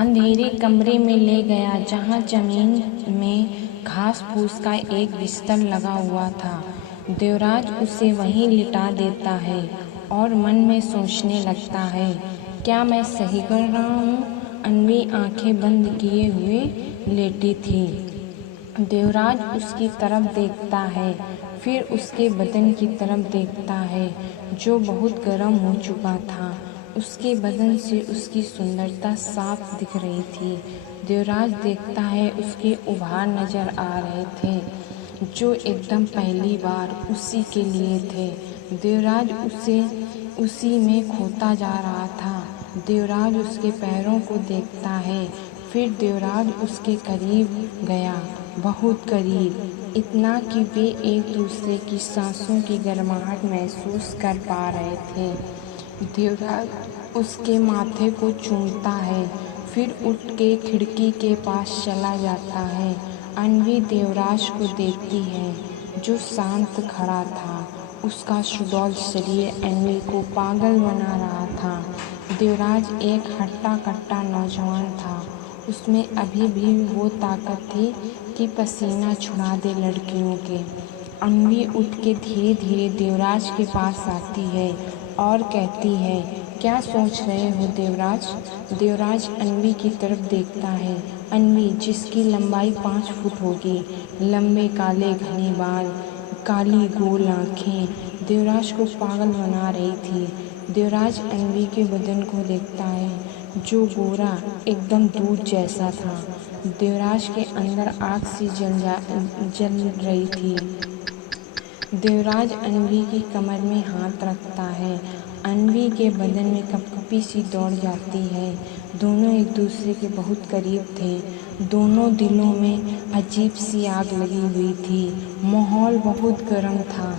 अंधेरे कमरे में ले गया जहाँ जमीन में घास फूस का एक बिस्तर लगा हुआ था। देवराज उसे वहीं लिटा देता है और मन में सोचने लगता है, क्या मैं सही कर रहा हूँ? अन्वी आंखें बंद किए हुए लेटी थी। देवराज उसकी तरफ देखता है, फिर उसके बदन की तरफ देखता है जो बहुत गर्म हो चुका था। उसके बदन से उसकी सुंदरता साफ दिख रही थी। देवराज देखता है, उसके उभार नजर आ रहे थे जो एकदम पहली बार उसी के लिए थे। देवराज उसी में खोता जा रहा था। देवराज उसके पैरों को देखता है, फिर देवराज उसके करीब गया, बहुत करीब, इतना कि वे एक दूसरे की सांसों की गर्माहट महसूस कर पा रहे थे। देवराज उसके माथे को चूमता है, फिर उठ के खिड़की के पास चला जाता है। अन्वी देवराज को देखती है जो शांत खड़ा था। उसका सुडौल शरीर अन्वी को पागल बना रहा था। देवराज एक हट्टा कट्टा नौजवान था। उसमें अभी भी वो ताकत थी कि पसीना छुड़ा दे लड़कियों के। अन्वी उठ के धीरे धीरे देवराज के पास आती है और कहती है, क्या सोच रहे हो देवराज? देवराज अन्वी की तरफ देखता है। अन्वी, जिसकी लंबाई 5 फुट होगी, लंबे काले घने बाल, काली गोल आँखें, देवराज को पागल बना रही थी। देवराज अन्वी के बदन को देखता है जो गोरा, एकदम दूध जैसा था। देवराज के अंदर आग सी जल रही थी। देवराज अन्वी की कमर में हाथ रखता है। अन्वी के बदन में कपकपी सी दौड़ जाती है। दोनों एक दूसरे के बहुत करीब थे। दोनों दिलों में अजीब सी आग लगी हुई थी। माहौल बहुत गर्म था।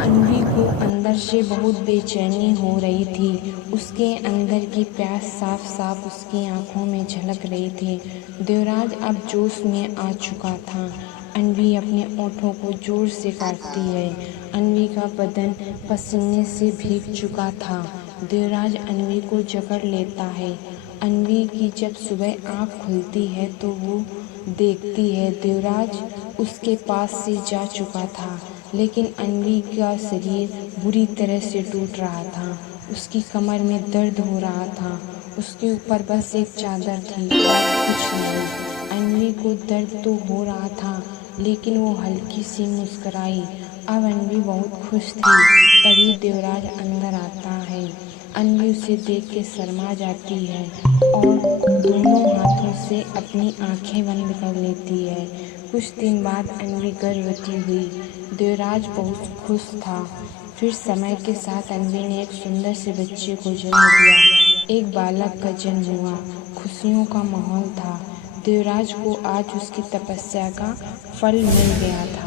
अन्वी को अंदर से बहुत बेचैनी हो रही थी। उसके अंदर की प्यास साफ साफ उसकी आंखों में झलक रही थी। देवराज अब जोश में आ चुका था। अन्वी अपने ओठों को जोर से काटती है। अन्वी का बदन पसीने से भीग चुका था। देवराज अन्वी को जकड़ लेता है। अन्वी की जब सुबह आँख खुलती है तो वो देखती है देवराज उसके पास से जा चुका था, लेकिन अन्वी का शरीर बुरी तरह से टूट रहा था। उसकी कमर में दर्द हो रहा था। उसके ऊपर बस एक चादर थी और कुछ नहीं। अन्वी को दर्द तो हो रहा था, लेकिन वो हल्की सी मुस्कुराई। अब अन्वी बहुत खुश थी। तभी देवराज अंदर आता है। अन्वी उसे देख के शर्मा जाती है और दोनों हाथों से अपनी आंखें बंद कर लेती है। कुछ दिन बाद अन्वी गर्भवती हुई। देवराज बहुत खुश था। फिर समय के साथ अन्वी ने एक सुंदर से बच्चे को जन्म दिया। एक बालक का जन्म हुआ। खुशियों का माहौल था। देवराज को आज उसकी तपस्या का फल मिल गया था।